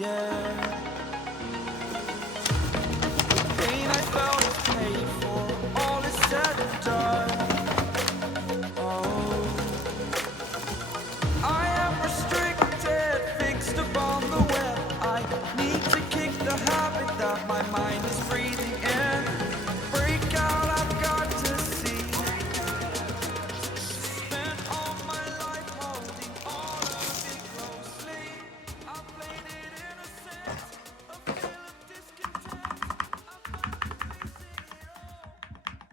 yeah. The pain I felt is paid for, all is said and done. Oh, I am restricted, fixed upon the web. I need to kick the habit that my mind is breathing in. Break out, I've got to see. Spent all my life holding all of it closely. I played it innocent, a feel of discontent. I'm finally facing it all, fearless.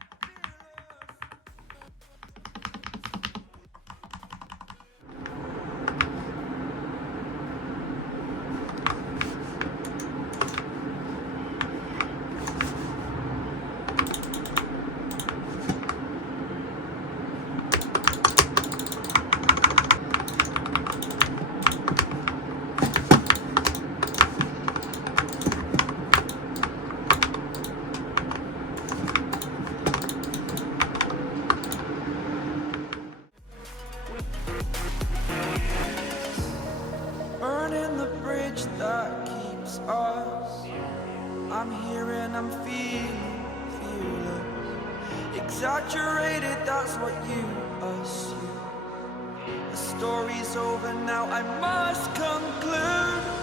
Burning the bridge that keeps us. I'm here and I'm feeling fearless. Exaggerated, that's what you assume. The story's over now, I must conclude.